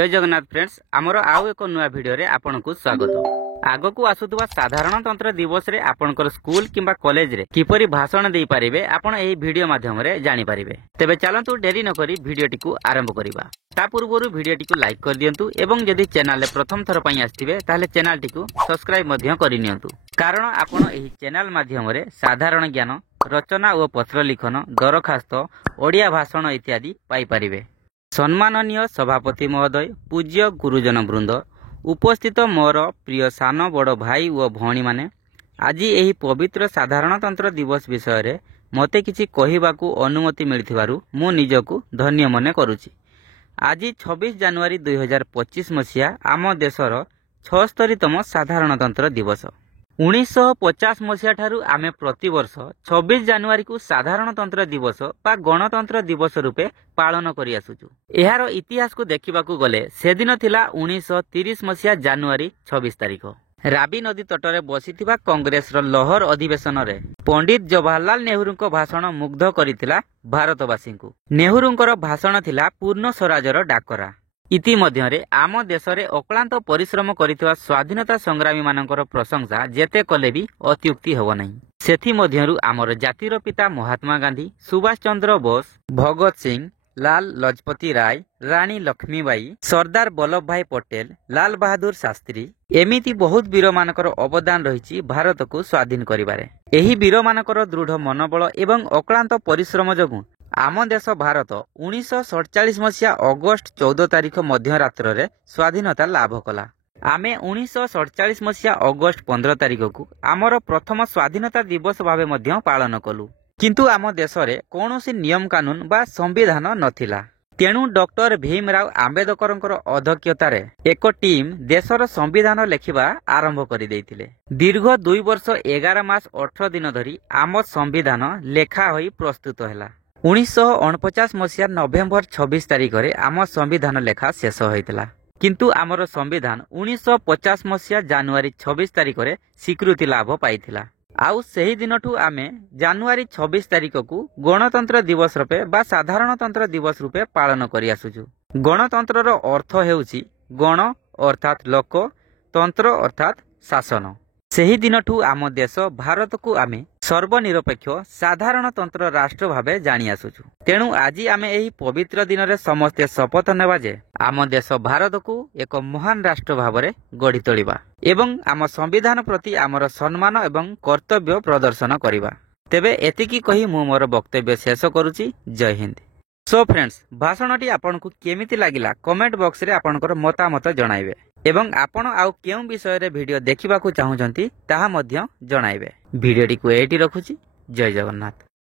जय जगन्नाथ फ्रेंड्स आमर आउ एक नुआ भिडियो रे आपनकु स्वागत। आगकू आसुतबा साधारणतंत्र दिवस रे आपनकर स्कूल किंबा कॉलेज रे किपरि भाषण देई पारिबे आपण एही भिडियो माध्यम रे जानि पारिबे। तेबे चलंतु डेरी न करी भिडियोटिकु आरंभ करिबा। ता पूर्वरु भिडियोटिकु लाइक कर दियंतु एवं जदि चैनल रे प्रथम थर पई आस्थिबे ताले चैनलटिकु सब्सक्राइब मध्य करि नियंतु, कारण आपण एही चैनल माध्यम रे साधारण ज्ञान, रचना और पत्र लिखन, दरखास्त, ओडिया भाषण इत्यादि पाई पारिबे। सम्माननीय सभापति महोदय, पूज्य गुरुजन वृंद, उपस्थित मोर प्रिय सान बड़ भाई और भौणी माने, आज यही पवित्र साधारणतंत्र दिवस विषय रे मते किछि कहिबाकू अनुमति मिलिथिबारु मु निजकू धन्य मने करूछि। आज 26 जनवरी 2025 मसीहा आम देशर 76तम साधारणतंत्र दिवस। 1950 मसीहा ठारू आमे प्रतिवर्ष 26 जनवरी को साधारणतंत्र दिवस बा गणतंत्र दिवस रूपे पालन करि आसुछु। एहार इतिहास को देखिबाकू गले सेदिन थिला 1930 मसीहा जनवरी 26 तारिख। राबी नदी तटरे बसिथिबा कांग्रेस रो लहर अधिवेशन रे पंडित जवाहरलाल नेहरू को भाषण मुग्ध करिथिला भारतवासी को। नेहरूंकर भाषण थिला पूर्ण स्वराजर डाकरा। इतिमध्यरे आम देश रे अक्लांत परिश्रम करिथिबा स्वाधीनता संग्रामी मानकर प्रशंसा जेते कले भी अत्युक्ति होब नहीं। सेथि मध्यरु आमर जातिर पिता महात्मा गांधी, सुभाष चंद्र बोस, भगत सिंह, लाल लजपति राय, रानी लक्ष्मीबाई, सरदार वल्लभ भाई पटेल, लाल बहादुर शास्त्री एमिति बहुत वीर मानकर अवदान रहिछि भारत को स्वाधीन करिबारे। एही वीर मानकर दृढ़ मनोबल एवं अक्लांत परिश्रम जगु आम देश भारत 1947 मसीहा अगस्ट 14 तारिख मध्यरात्र रे स्वाधीनता लाभ कला। आमे 1947 मसीहा अगस्ट 15 तारिख को आमर प्रथम स्वाधीनता दिवस भावे मध्य पालन कलु। किंतु आम देश रे कौनसी नियम कानून बा संविधान नथिला। तेणु डॉक्टर भीमराव आंबेडकर अध्यक्षतार एक टीम देशर संविधान लेखिबा आरंभ कर देइथिले। दीर्घ 2 वर्ष 11 मास 18 दिन धरी आम संविधान लेखा होई प्रस्तुत हैला। 1949 मसीहा नवेम्बर 26 तारिख रे आम संविधान लेखा शेष होइतला। किंतु आमर संविधान 1950 मसीहा जनवरी 26 तारिख रे स्वीकृति लाभ पाइथिला। आउ सही दिनठू आमे जनवरी 26 तारिख को गणतंत्र दिवस रूपे बा साधारणतंत्र दिवस रूपे पालन करि आसुछु। गणतंत्र रो अर्थ हेउछि गण अर्थात लोक, तंत्र अर्थात शासन। सही दिनठू आम देश भारत को आमे सर्वनिरपेक्ष साधारणतंत्र राष्ट्र भावे जानी आसुछु। तेणु आज आमे एही पवित्र दिन रे समस्ते शपथ नेबा जे आम देश भारत को एक महान राष्ट्र भावरे गढ़ी तोलिबा एवं आम संविधान प्रति आमर सम्मान एवं कर्तव्य प्रदर्शन करिबा। तेबे एतिकी कही मु मोर वक्तव्य शेष करूची। जय हिंद। सो फ्रेंड्स, भाषणटी आपनकु केमिति लागिला कमेंट बॉक्स रे आपनकर मतामत जणाइबे एवं आपण आउ केउ विषय रे वीडियो देखिबाकू चाहुचंती ताहा मध्य जणाइबे। भिडियोटी को एठी रखुची। जय जगन्नाथ।